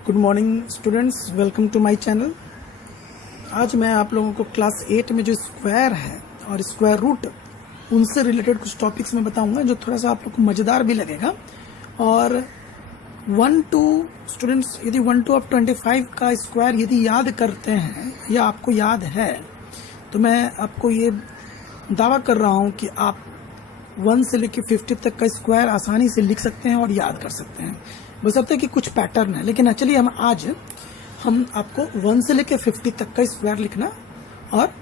Good morning students, welcome to my channel. आज मैं आप लोगों को क्लास 8 में जो स्क्वायर है और स्क्वायर रूट उनसे रिलेटेड कुछ टॉपिक्स में बताऊंगा जो थोड़ा सा आप लोग को मज़ेदार भी लगेगा। और 1 to स्टूडेंट्स यदि 1 to 25 का स्क्वायर यदि याद करते हैं या आपको याद है तो मैं आपको ये दावा कर रहा हूँ कि आप 1 से लेकर 50 तक का स्क्वायर आसानी से लिख सकते हैं और याद कर सकते हैं, बशर्ते कि कुछ पैटर्न है। लेकिन चलिए हम आपको 1 से लेकर 50 तक का स्क्वायर लिखना और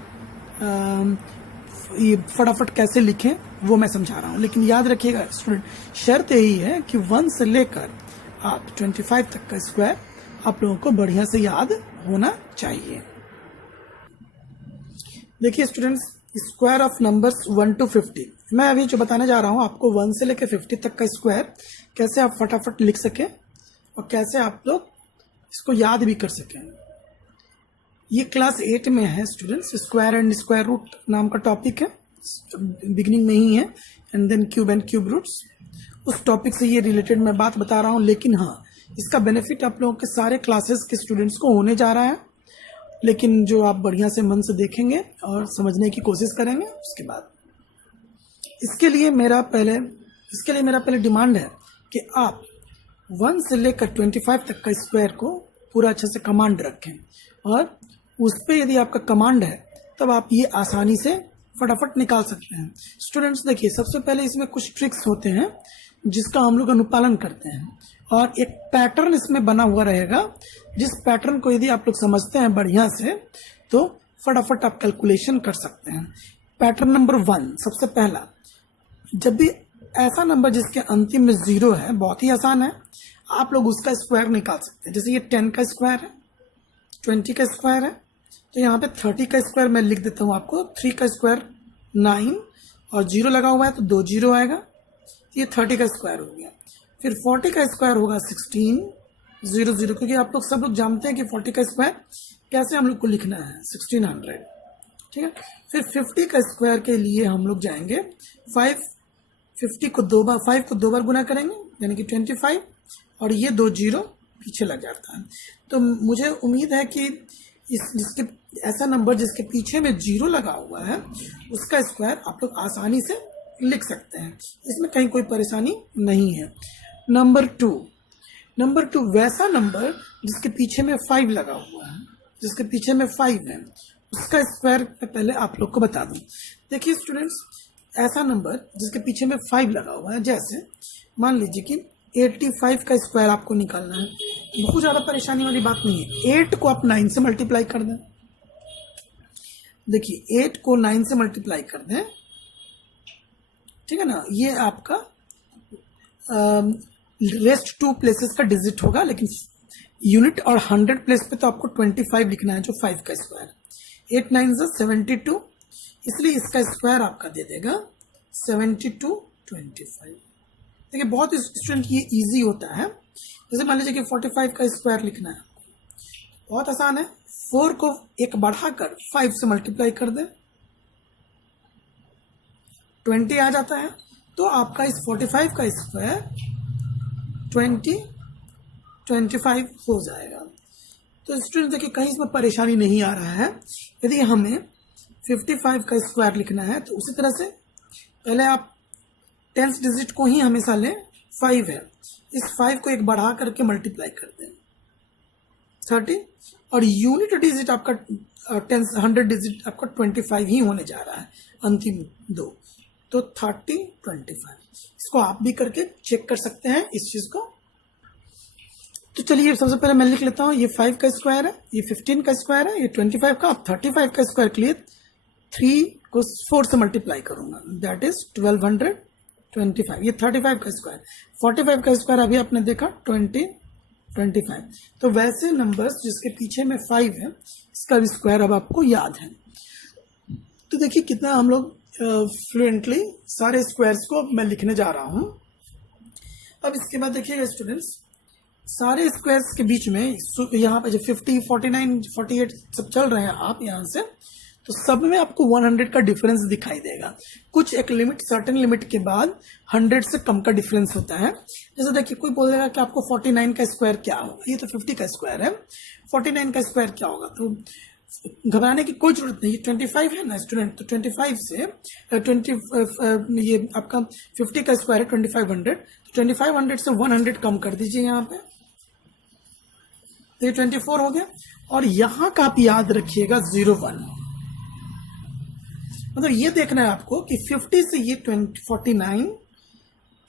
ये फटाफट कैसे लिखें वो मैं समझा रहा हूँ। लेकिन याद रखिएगा स्टूडेंट, शर्त यही है कि 1 से लेकर आप 25 तक का स्क्वायर आप लोगों को बढ़िया से याद होना चाहिए। देखिए students, square of numbers 1 to 50 मैं अभी जो बताने जा रहा हूँ आपको 1 से लेकर 50 तक का स्क्वायर कैसे आप फटाफट लिख सकें और कैसे आप लोग इसको याद भी कर सकें। ये क्लास 8 में है students. Square and square root नाम का टॉपिक है, बिगिनिंग में ही है, and then cube and cube roots. उस टॉपिक से ये रिलेटेड मैं बात बता रहा हूँ। लेकिन हाँ, इसका बेनिफिट आप लोगों के सारे क्लासेस के स्टूडेंट्स को होने जा रहा है, लेकिन जो आप बढ़िया से मन से देखेंगे और समझने की कोशिश करेंगे उसके बाद। इसके लिए मेरा पहले डिमांड है कि आप 1 से लेकर 25 तक का स्क्वायर को पूरा अच्छे से कमांड रखें, और उस पर यदि आपका कमांड है तब आप ये आसानी से फटाफट निकाल सकते हैं। स्टूडेंट्स देखिए, सबसे पहले इसमें कुछ ट्रिक्स होते हैं जिसका हम लोग अनुपालन करते हैं, और एक पैटर्न इसमें बना हुआ रहेगा। जिस पैटर्न को यदि आप लोग समझते हैं बढ़िया से तो फटाफट आप कैलकुलेशन कर सकते हैं। पैटर्न नंबर 1, सबसे पहला, जब भी ऐसा नंबर जिसके अंतिम में 0 है, बहुत ही आसान है, आप लोग उसका स्क्वायर निकाल सकते हैं। जैसे ये 10 का स्क्वायर है, 20 का स्क्वायर है, तो यहाँ पे 30 का स्क्वायर मैं लिख देता हूँ आपको। 3 का स्क्वायर 9 और 0 लगा हुआ है तो 2 0 आएगा, ये 30 का स्क्वायर हो गया। फिर 40 का स्क्वायर होगा 16 0 0, क्योंकि आप लोग सब लोग जानते हैं कि 40 का स्क्वायर कैसे हम लोग को लिखना है, 1600, ठीक है। फिर 50 का स्क्वायर के लिए हम लोग जाएंगे 5 को दो बार गुना करेंगे, यानी कि 25, और ये 2 0 पीछे लग जाता है। तो मुझे उम्मीद है कि ऐसा नंबर जिसके पीछे में 0 लगा हुआ है उसका स्क्वायर आप लोग आसानी से लिख सकते हैं, इसमें कहीं कोई परेशानी नहीं है। नंबर 2 वैसा नंबर जिसके पीछे में 5 लगा हुआ है, जिसके पीछे में 5 है, उसका स्क्वायर पहले आप लोग को बता दूं। देखिए स्टूडेंट्स, ऐसा नंबर जिसके पीछे में 5 लगा हुआ है, जैसे मान लीजिए कि 85 का स्क्वायर आपको निकालना है, बहुत ज़्यादा परेशानी वाली बात नहीं है। 8 को आप 9 से मल्टीप्लाई कर दें। देखिए 8 को 9 से मल्टीप्लाई कर दें, ठीक है ना। ये आपका रेस्ट 2 प्लेसेस का डिजिट होगा, लेकिन यूनिट और 100 प्लेस पे तो आपको 25 लिखना है, जो 5 का स्क्वायर। 8 9 72, इसलिए इसका स्क्वायर आपका दे देगा 72 25। देखिए बहुत स्टूडेंट ये इजी होता है। जैसे मान लीजिए कि 45 का स्क्वायर लिखना है, बहुत आसान है। 4 को एक बढ़ाकर 5 से मल्टीप्लाई कर दें, 20 आ जाता है, तो आपका इस 45 का स्क्वायर 25 हो जाएगा। तो स्टूडेंट देखिए कहीं इसमें परेशानी नहीं आ रहा है। यदि हमें 55 का स्क्वायर लिखना है तो उसी तरह से पहले आप 10th डिजिट को ही हमेशा लें, 5 है, इस 5 को एक बढ़ा करके मल्टीप्लाई कर दें 30, और यूनिट डिजिट आपका 100 डिजिट आपका 25 ही होने जा रहा है, अंतिम 2, तो 30 25। इसको आप भी करके चेक कर सकते हैं इस चीज को। तो चलिए सबसे पहले मैं लिख लेता हूँ, ये 5 का स्क्वायर है, ये 15 का स्क्वायर है, ये 25 का। अब 35 का स्क्वायर के लिए 3 को 4 से मल्टीप्लाई करूंगा, दैट इज 1225। ये 35 का स्क्वायर। 45 का स्क्वायर अभी आपने देखा 25। तो वैसे नंबर्स जिसके पीछे में 5 है, इसका भी स्क्वायर अब आपको याद है। तो देखिए कितना हम लोग फ्लुएंटली सारे स्क्वायर्स को मैं लिखने जा रहा हूं। अब इसके बाद देखिएगा स्टूडेंट्स, सारे स्क्वायर्स के बीच में यहाँ पे जो 50 49 48 सब चल रहे हैं आप यहाँ से, तो सब में आपको 100 का डिफरेंस दिखाई देगा। कुछ एक लिमिट, सर्टेन लिमिट के बाद 100 से कम का डिफरेंस होता है। जैसे देखिए कोई बोलेगा कि आपको 49 का स्क्वायर क्या होगा, ये तो 50 का स्क्वायर है, 49 का स्क्वायर क्या होगा, तो घबराने की कोई जरूरत नहीं। 25 है ना स्टूडेंट, तो 25 से 20 ये आपका 50 का स्क्वायर है 2500, तो 2500 से 100 कम कर दीजिए यहाँ पे, तो ये 24 हो गया। और यहां का आप याद रखिएगा 01, मतलब ये देखना है आपको कि 50 से ये 49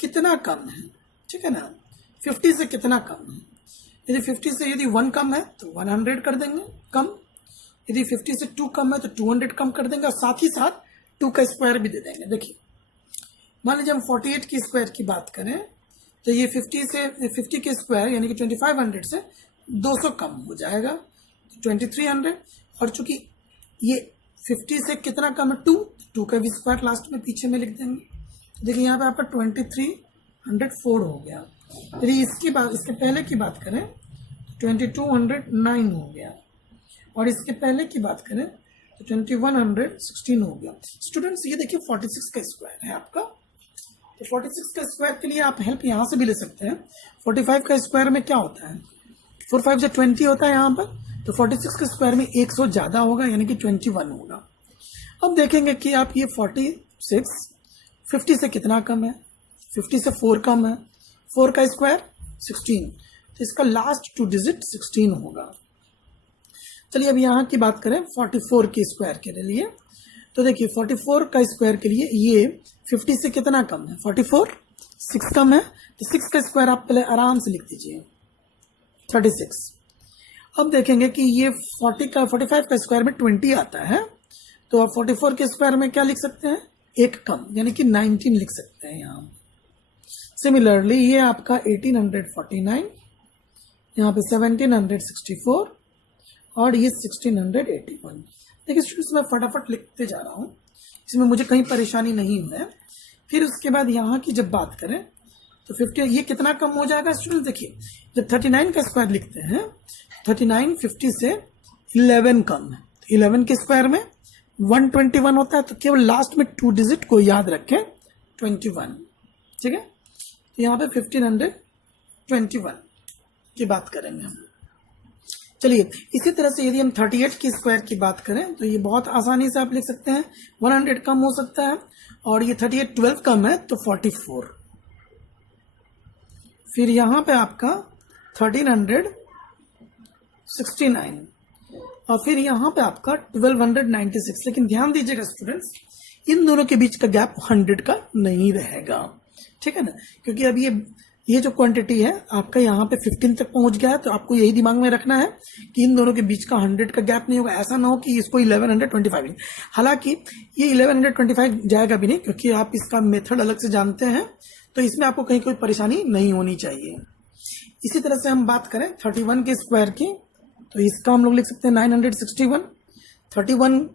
कितना कम है, ठीक है ना, 50 से कितना कम है। यदि 50 से यदि 1 कम है तो 100 कर देंगे कम, यदि 50 से 2 कम है तो 200 कम कर देंगे, और साथ ही साथ 2 का स्क्वायर भी दे देंगे। देखिए मान लीजिए हम 48 की स्क्वायर की बात करें, तो ये 50 के स्क्वायर यानी कि 2500 से 200 कम हो जाएगा, 2300। और चूंकि ये 50 से कितना कम है 2 का भी स्क्वायर लास्ट में पीछे में लिख देंगे। देखिए यहाँ पे आपका 2304 हो गया। यदि इसके पहले की बात करें तो 2209 हो गया, और इसके पहले की बात करें तो 2116 हो गया। स्टूडेंट्स ये देखिए 46 का स्क्वायर है आपका, तो 46 का स्क्वायर के लिए आप हेल्प यहाँ से भी ले सकते हैं। 45 का स्क्वायर में क्या होता है, 4 5 से 20 होता है यहाँ पर, तो 46 के स्क्वायर में 100 ज्यादा होगा यानी कि 21 होगा। अब देखेंगे कि आप ये 46 50 से कितना कम है, 50 से 4 कम है, 4 का स्क्वायर 16, तो इसका लास्ट 2 डिजिट 16 होगा। चलिए अब यहाँ की बात करें 44 के स्क्वायर के लिए, तो देखिए 44 का स्क्वायर के लिए ये 50 से कितना कम है, 44 6 कम है, तो 6 का स्क्वायर आप पहले आराम से लिख दीजिए 36। अब देखेंगे कि ये 45 का स्क्वायर में 20 आता है, तो आप 44 के स्क्वायर में क्या लिख सकते हैं, एक कम यानी कि 19 लिख सकते हैं यहाँ। सिमिलरली ये आपका 1849, यहाँ पे 1764 और ये 1681। देखिए स्टूडेंट्स मैं फटाफट लिखते जा रहा हूँ, इसमें मुझे कहीं परेशानी नहीं है। फिर उसके बाद यहाँ की जब बात करें तो 50 ये कितना कम हो जाएगा स्टूडेंट, देखिए जब 39 का स्क्वायर लिखते हैं 39 50 से 11 कम है, तो 11 के स्क्वायर में 121 होता है, तो केवल लास्ट में 2 डिजिट को याद रखें 21, ठीक है। तो यहाँ पे 1521 की बात करेंगे हम। चलिए इसी तरह से यदि हम 38 की स्क्वायर की बात करें तो ये बहुत आसानी से आप लिख सकते हैं, 100 कम हो सकता है, और ये 38 12 कम है तो 44। फिर यहाँ पे आपका 1369 और फिर यहाँ पे आपका 1296। लेकिन ध्यान दीजिएगा स्टूडेंट्स, इन दोनों के बीच का गैप 100 का नहीं रहेगा, ठीक है ना, क्योंकि अब ये जो क्वांटिटी है आपका यहाँ पे 15 तक पहुंच गया है, तो आपको यही दिमाग में रखना है कि इन दोनों के बीच का 100 का गैप नहीं होगा। ऐसा ना हो कि इसको 1125, हालांकि ये 1125 जाएगा भी नहीं, क्योंकि आप इसका मेथड अलग से जानते हैं, तो इसमें आपको कहीं कोई परेशानी नहीं होनी चाहिए। इसी तरह से हम बात करें 31 के स्क्वायर की, तो इसका हम लोग लिख सकते हैं 961। 31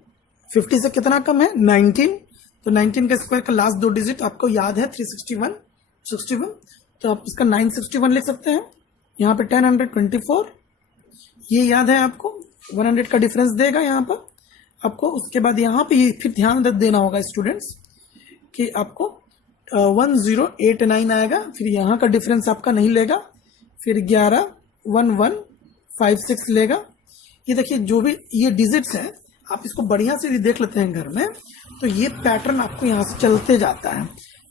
50 से कितना कम है, 19, तो 19 का स्क्वायर का लास्ट 2 डिजिट आपको याद है 361, तो आप इसका 961 लिख सकते हैं। यहाँ पे 1024 ये याद है आपको, 100 का डिफरेंस देगा यहाँ पर आपको। उसके बाद यहाँ पे ये फिर ध्यान देना होगा स्टूडेंट्स कि आपको 1089 आएगा, फिर यहाँ का डिफरेंस आपका नहीं लेगा, फिर 1156 लेगा। ये देखिए जो भी ये डिजिट्स हैं आप इसको बढ़िया से देख लेते हैं घर में, तो ये पैटर्न आपको यहाँ से चलते जाता है।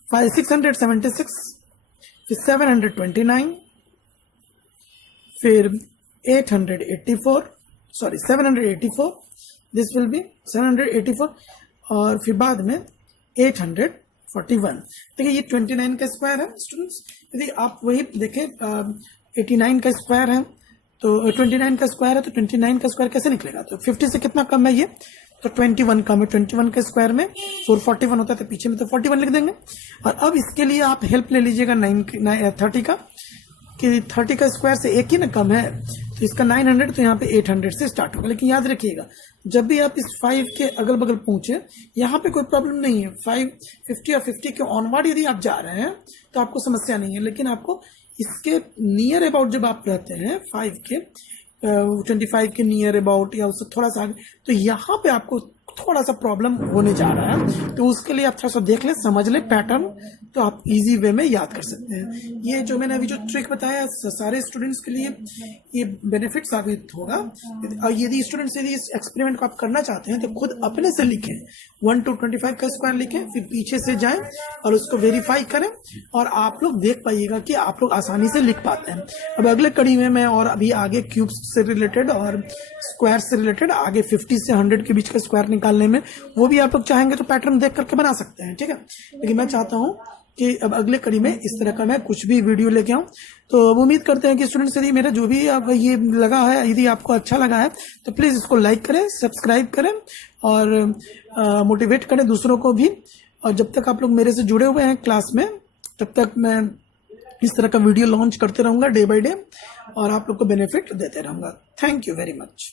676, फिर 729, फिर 784, दिस विल बी 784, और फिर बाद में 841। देखिए ये 29 का स्क्वायर है स्टूडेंट्स। यदि आप वही देखें 89 का स्क्वायर है, तो 29 का स्क्वायर है, तो 29 का स्क्वायर कैसे निकलेगा, तो 50 से कितना कम है ये, तो 21 कम है। 21 के स्क्वायर में 441 होता है, तो पीछे में तो 41 लिख देंगे। और अब इसके लिए आप हेल्प ले लीजिएगा 30 का, कि 30 का स्क्वायर से एक ही ना कम है, तो इसका 900, तो यहाँ पे 800 से स्टार्ट होगा। लेकिन याद रखिएगा जब भी आप इस 5 के अगल बगल पहुंचे, यहाँ पे कोई प्रॉब्लम नहीं है। 5 50 और 50 के ऑनवर्ड यदि आप जा रहे हैं तो आपको समस्या नहीं है, लेकिन आपको इसके नियर अबाउट जब आप रहते हैं 5 के 25 के नियर अबाउट या उससे थोड़ा सा आगे, तो यहाँ पे आपको थोड़ा सा प्रॉब्लम होने जा रहा है। तो उसके लिए आप थोड़ा सा देख लें, समझ लें पैटर्न, तो आप इजी वे में याद कर सकते हैं। ये जो मैंने अभी जो ट्रिक बताया सारे स्टूडेंट्स के लिए ये बेनिफिट साबित होगा। और यदि स्टूडेंट्स यदि इस एक्सपेरिमेंट को आप करना चाहते हैं तो खुद अपने से लिखें, 1 to 25 का स्क्वायर लिखें, फिर पीछे से जाएं और उसको वेरीफाई करें, और आप लोग देख पाइएगा कि आप लोग आसानी से लिख पाते हैं। अब अगले कड़ी में मैं और अभी आगे क्यूब्स से रिलेटेड और स्क्वायर से रिलेटेड आगे 50 से 100 के बीच का स्क्वायर निकालने में, वो भी आप लोग चाहेंगे तो पैटर्न देख करके बना सकते हैं, ठीक है। लेकिन मैं चाहता हूं कि अब अगले कड़ी में इस तरह का मैं कुछ भी वीडियो लेके आऊं। तो अब उम्मीद करते हैं कि स्टूडेंट्स यदि मेरा जो भी अब ये लगा है, यदि आपको अच्छा लगा है तो प्लीज़ इसको लाइक करें, सब्सक्राइब करें और मोटिवेट करें दूसरों को भी। और जब तक आप लोग मेरे से जुड़े हुए हैं क्लास में, तब तक मैं इस तरह का वीडियो लॉन्च करते रहूँगा डे बाय डे, और आप लोग को बेनिफिट देते रहूँगा। Thank you very much.